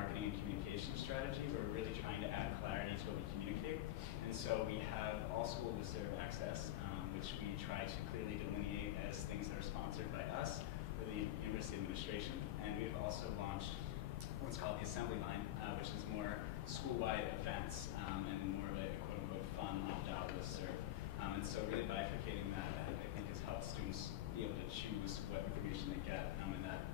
marketing and communication strategy where we're really trying to add clarity to what we communicate. And so we have all school listserv access, which we try to clearly delineate as things that are sponsored by us or the university administration. And we've also launched what's called the assembly line, which is more school-wide events and more of a quote-unquote fun opt-out listserv. And so really bifurcating that, I think, has helped students be able to choose what information they get, and that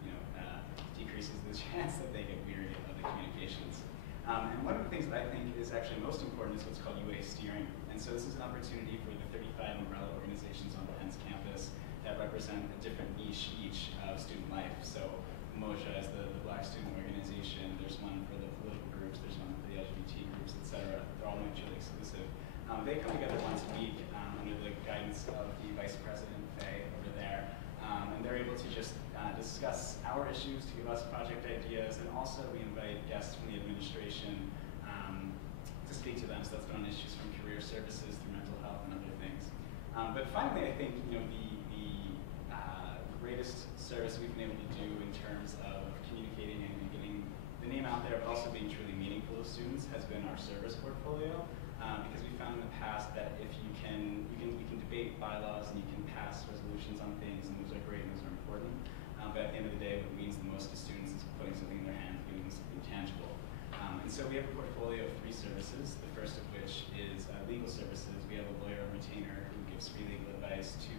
decreases the chance that they get weary of the communications. And one of the things that I think is actually most important is what's called UA steering. And so this is an opportunity for the 35 umbrella organizations on Penn's campus that represent a different niche each of student life. So MOJA is the Black Student Organization. There's one for the political groups. There's one for the LGBT groups, etc. They're all mutually exclusive. They come together once a week under the guidance of the Vice President, Faye, over there. And they're able to just discuss our issues, to give us project ideas, and also we invite guests from the administration to speak to them. So that's been on issues from career services through mental health and other things. But finally, I think the greatest service we've been able to do in terms of communicating and getting the name out there, but also being truly meaningful to students, has been our service portfolio. Because we found in the past that if we can debate bylaws and you can pass resolutions on things, and those are great and those are important. But at the end of the day, what means the most to students is putting something in their hands, giving them something tangible. And so we have a portfolio of 3 services. The first of which is legal services. We have a lawyer and retainer who gives free legal advice to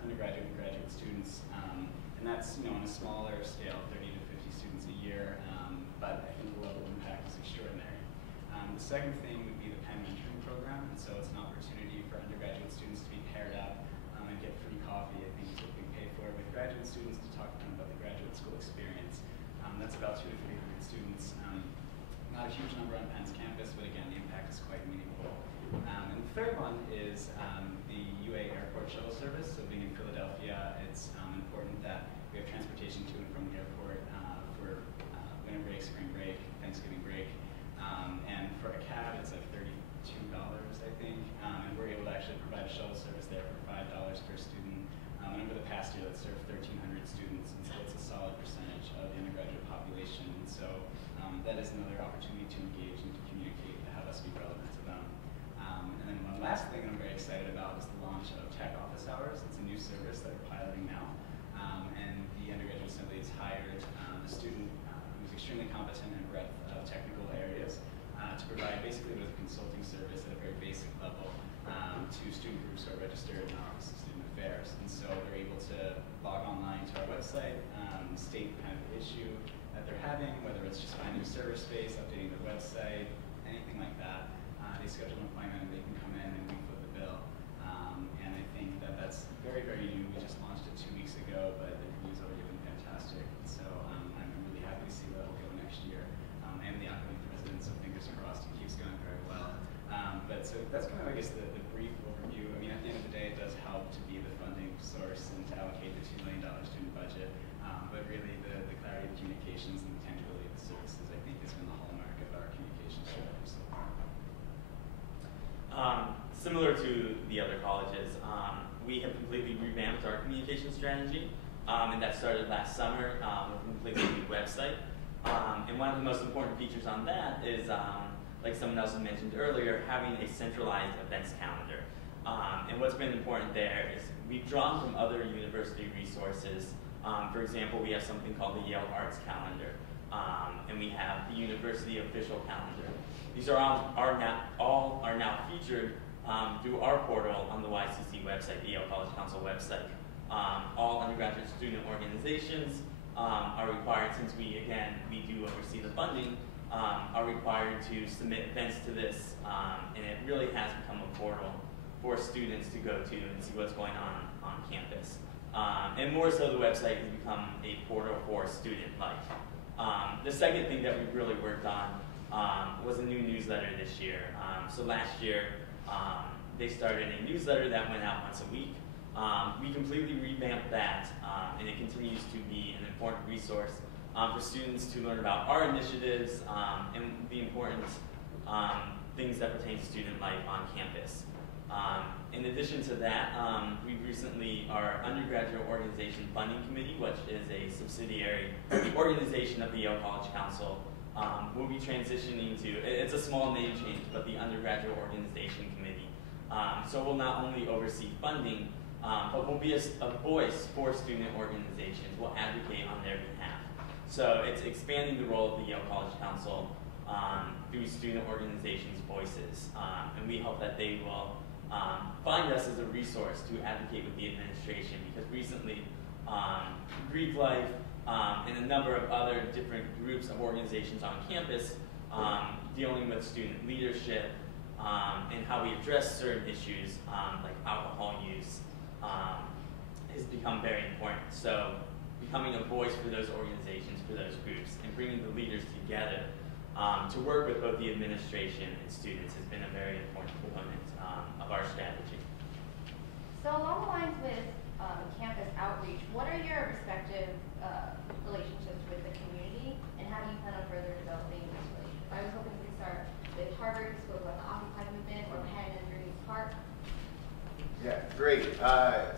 undergraduate and graduate students, and that's on a smaller scale, 30 to 50 students a year. But I think the level of impact is extraordinary. The second thing would be the Penn mentoring program, and so it's an opportunity for undergraduate students to be paired up and get free coffee. I think is what we pay for with graduate students, to talk to them about the graduate school experience. That's about 200 to 300 students. Not a huge number on Penn's campus, but again, the impact is quite meaningful. And the third one is the UA airport shuttle service. So being in Philadelphia, it's important that we have transportation to and from the airport for winter break, spring break, Thanksgiving break. And for a cab, it's like $32, I think. And we're able to actually provide a shuttle service there for $5 per student. And over the past year, that's served 1,300 students, and so it's a solid percentage of the undergraduate population. And so that is another opportunity to engage and to communicate, to have us be relevant to them. And then one last thing I'm very excited about is the launch of Tech Office Hours. It's a new service that we're piloting now. And the undergraduate assembly has hired a student who's extremely competent in a breadth of technical areas to provide basically with a consulting service at a very basic level to student groups who are registered in our Office of Student Affairs. And so they're able to log online to our website, state the kind of issue that they're having, whether it's just finding a server space, updating their website, anything like that. They schedule an appointment, they can come in and we foot the bill. And I think that that's very, very new. We just launched it 2 weeks ago, but the reviews have already been fantastic. And so I'm really happy to see where it'll go next year. I am the outgoing president, so fingers crossed it keeps going very well. But so that's kind of, I guess, the brief overview. I mean, at the end of the day, it does help to be the funding source and to allocate the $2 million student budget. But really, the clarity of communications and the tangibility of the services, I think, has been the hallmark of our communication strategy so far. Similar to the other colleges, we have completely revamped our communication strategy, and that started last summer with a completely new website. And one of the most important features on that is, like someone else mentioned earlier, having a centralized events calendar. And what's been important there is we've drawn from other university resources. For example, we have something called the Yale Arts Calendar, and we have the university official calendar. These are all are now featured through our portal on the YCC website, the Yale College Council website. All undergraduate student organizations are required, since we do oversee the funding, are required to submit events to this, and it really has become a portal for students to go to and see what's going on campus. And more so, the website has become a portal for student life. The second thing that we've really worked on was a new newsletter this year. So last year, they started a newsletter that went out once a week. We completely revamped that, and it continues to be an important resource for students to learn about our initiatives and the important things that pertain to student life on campus. In addition to that, we recently, our Undergraduate Organization Funding Committee, which is a subsidiary organization of the Yale College Council, we'll be transitioning to, it's a small name change, but the Undergraduate Organization Committee. So we'll not only oversee funding, but we'll be a voice for student organizations. We'll advocate on their behalf. So it's expanding the role of the Yale College Council through student organizations' voices. And we hope that they will find us as a resource to advocate with the administration, because recently Greek Life and a number of other different groups of organizations on campus dealing with student leadership and how we address certain issues like alcohol use has become very important. So becoming a voice for those organizations, for those groups, and bringing the leaders together to work with both the administration and students has been a very important component of our strategy. So along the lines with campus outreach, what are your respective relationships with the community, and how do you plan on further developing this relationship? I was hoping we could start with Harvard, you spoke about the Occupy movement, or Penn and Green Park. Yeah, great.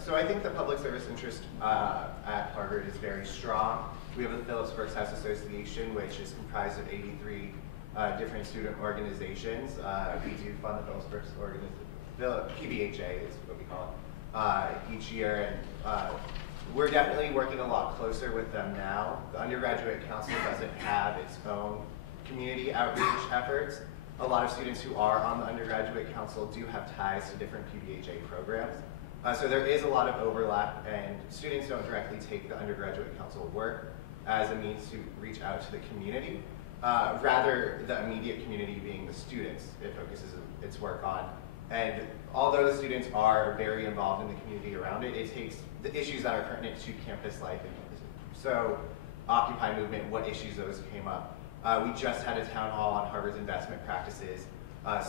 So I think the public service interest at Harvard is very strong. We have the Phillips Brooks House Association, which is comprised of 83 different student organizations. We do fund the Phillips Brooks PBHA is what we call it, each year. And we're definitely working a lot closer with them now. The Undergraduate Council doesn't have its own community outreach efforts. A lot of students who are on the Undergraduate Council do have ties to different PBHA programs. So there is a lot of overlap, and students don't directly take the Undergraduate Council work as a means to reach out to the community. Rather, the immediate community being the students it focuses its work on. And although the students are very involved in the community around it, it takes the issues that are pertinent to campus life and campus. So Occupy movement, what issues those came up. We just had a town hall on Harvard's investment practices.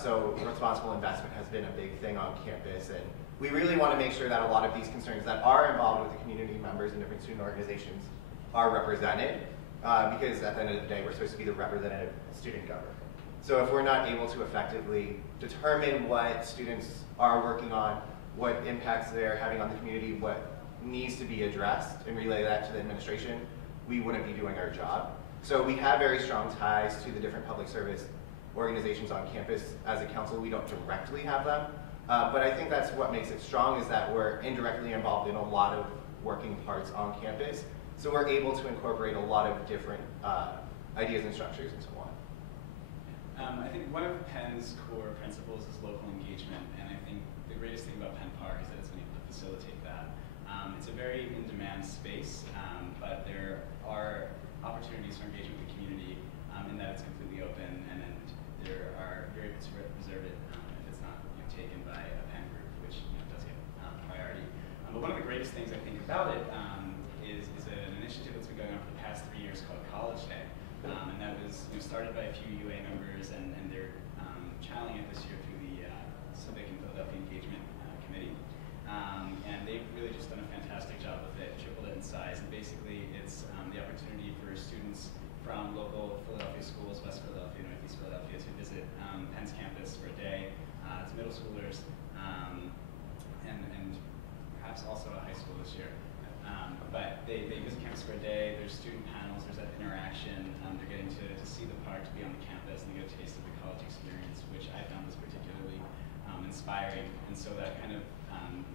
So responsible investment has been a big thing on campus, and we really want to make sure that a lot of these concerns that are involved with the community members and different student organizations are represented, because at the end of the day, we're supposed to be the representative student government. So if we're not able to effectively determine what students are working on, what impacts they're having on the community, what needs to be addressed, and relay that to the administration, we wouldn't be doing our job. So we have very strong ties to the different public service organizations on campus. As a council, we don't directly have them, but I think that's what makes it strong, is that we're indirectly involved in a lot of working parts on campus. So we're able to incorporate a lot of different ideas and structures and so on. I think one of Penn's core principles is local engagement, and I think the greatest thing about Penn Park is that it's been able to facilitate that. It's a very in-demand space, but there are opportunities for engagement with the community in that it's completely open, and then you're able to reserve it if it's not taken by a Penn group, which does get priority. But one of the greatest things I think about it is an initiative that's been going on for the past 3 years called College Day, and that was started by a few UA members, and they're channeling it this year through the Civic and Philadelphia Engagement Committee. And they've really just done a fantastic job with it, tripled it in size, and basically it's the opportunity for students from local Philadelphia schools, West Philadelphia, Northeast Philadelphia, to visit Penn's campus for a day. It's middle schoolers, and perhaps also a high school this year. But they visit campus for a day, there's student panels, there's that interaction, they're getting to see the park, to be on the campus, and they get a taste of the college experience, which I found was particularly inspiring. And so that kind of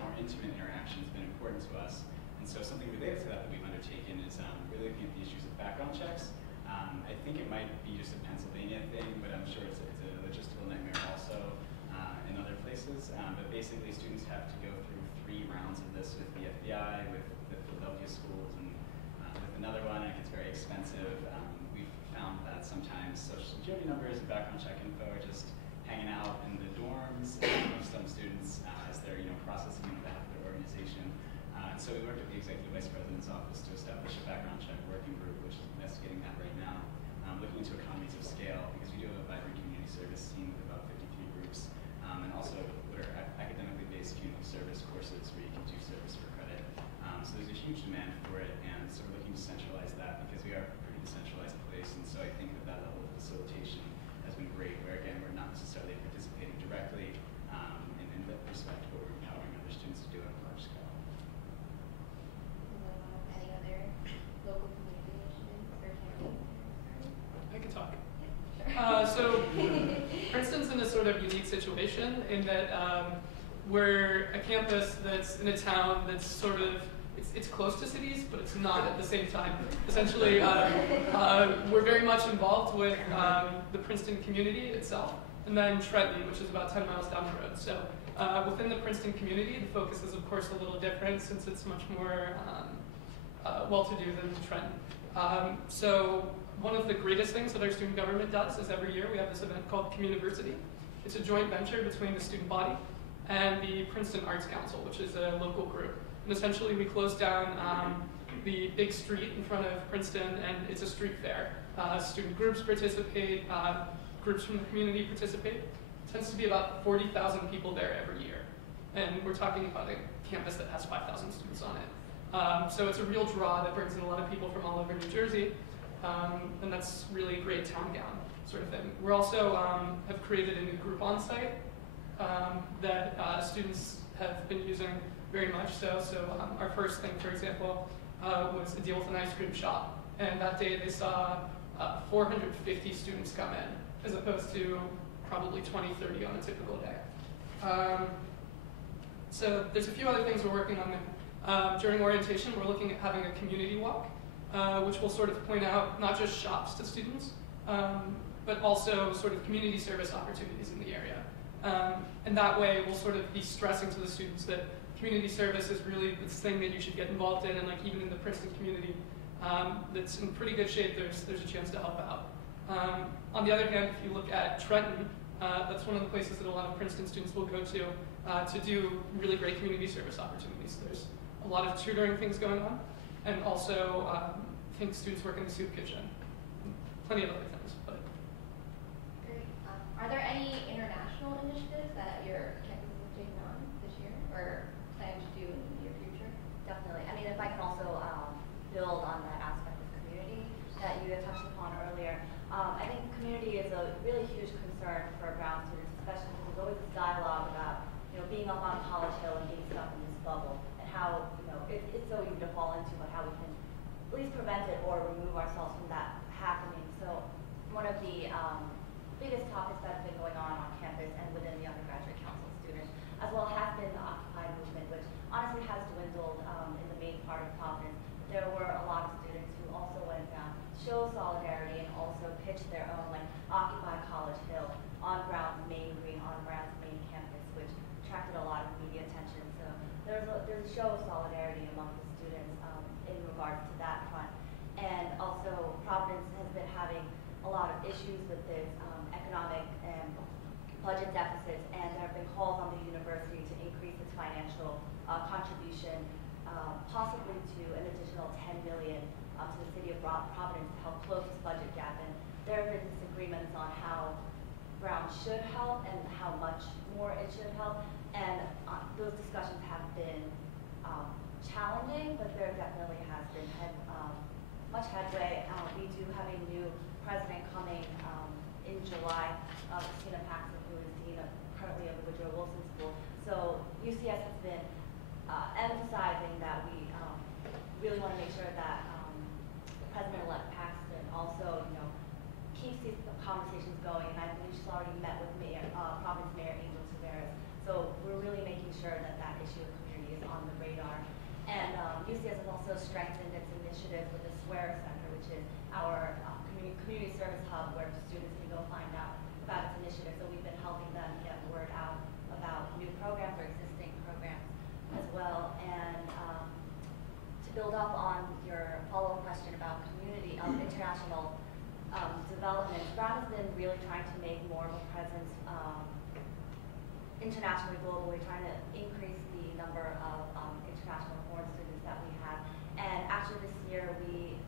more intimate interaction has been important to us. And so something related to that we've undertaken is really looking at the issues of background checks. I think it might be just a Pennsylvania thing, but I'm sure it's a logistical nightmare also in other places. But basically students have to go through 3 rounds of this with the FBI, with the Philadelphia schools, and with another one, and it gets very expensive. We've found that sometimes social security numbers and background check info are just hanging out in the dorms of some students as they're processing on behalf of their organization. And so we worked with the Executive Vice President's office to establish a background check working group, which is investigating that right now, looking into economies of scale, because we do have a vibrant community service team with about 53 groups, and also what are academically based community service courses where you can do service for credit. So there's a huge demand for it, and so we're looking to centralize that because we are a pretty decentralized place, and so I think that level of facilitation has been great, where again, we're not necessarily participating directly in that respect, but we're empowering other students to do it on a large scale. Any other local community initiatives or campaigns? I can talk. situation in that we're a campus that's in a town that's sort of, it's close to cities, but it's not at the same time. Essentially, we're very much involved with the Princeton community itself, and then Trenton, which is about 10 miles down the road. So within the Princeton community, the focus is, of course, a little different since it's much more well-to-do than Trenton. So one of the greatest things that our student government does is every year we have this event called Communiversity. It's a joint venture between the student body and the Princeton Arts Council, which is a local group. And essentially we close down the big street in front of Princeton, and it's a street fair. Student groups participate, groups from the community participate. It tends to be about 40,000 people there every year. And we're talking about a campus that has 5,000 students on it. So it's a real draw that brings in a lot of people from all over New Jersey. And that's really a great town gown sort of thing. We're also have created a new group on site that students have been using very much so. So our first thing, for example, was a deal with an ice cream shop. And that day they saw 450 students come in, as opposed to probably 20, 30 on a typical day. So there's a few other things we're working on there. During orientation, we're looking at having a community walk, which will sort of point out not just shops to students, but also sort of community service opportunities in the area. And that way, we'll sort of be stressing to the students that community service is really this thing that you should get involved in, and like even in the Princeton community, that's in pretty good shape, there's a chance to help out. On the other hand, if you look at Trenton, that's one of the places that a lot of Princeton students will go to do really great community service opportunities. There's a lot of tutoring things going on, and also I think students work in the soup kitchen. Plenty of other things. But. Great. Are there any international initiatives that your campus is taking on this year, or plan to do in the near future? Definitely. I mean, if I can also build on that aspect of community that you had touched upon earlier, I think community is a really huge concern for Brown students, especially because there's always this dialogue about being up on College Hill and being stuck in this bubble, and how it's so easy to fall into, but how we can at least prevent it or remove ourselves from that happening. So one of the biggest topics that have been going on campus and within the undergraduate council students, as well, has been the Occupy movement, which honestly has dwindled in the main part of Providence. There were a lot of students who also went down, showed solidarity, and also pitched their own Occupy College Hill on Brown's main green, on Brown's main campus, which attracted a lot of media attention. So there's a show of solidarity among the students in regards to that front. And also Providence has been having a lot of issues with this economic and budget deficits, and there have been calls on the university to increase its financial contribution, possibly to an additional $10 million to the city of Providence to help close this budget gap. And there have been disagreements on how Brown should help and how much more it should help, and those discussions have been challenging, but there definitely has been much headway. We do have a new president coming in July, Christina Paxson, who is dean currently of the Woodrow Wilson School. So UCS has been emphasizing that we really want to make sure that President-elect Paxson also, keeps these conversations going. And I believe she's already met with Providence Mayor Angel Taveras. So we're really making sure that that issue of community is on the radar. And UCS has also strengthened its initiative with the Swear Center, which is our community service hub where students can go find out about its initiative. So we've been helping them get word out about new programs or existing programs as well. And to build up on your follow-up question about community, international development, Brown has been really trying to make more of a presence internationally, globally, trying to increase the number of international foreign students that we have. And actually this year we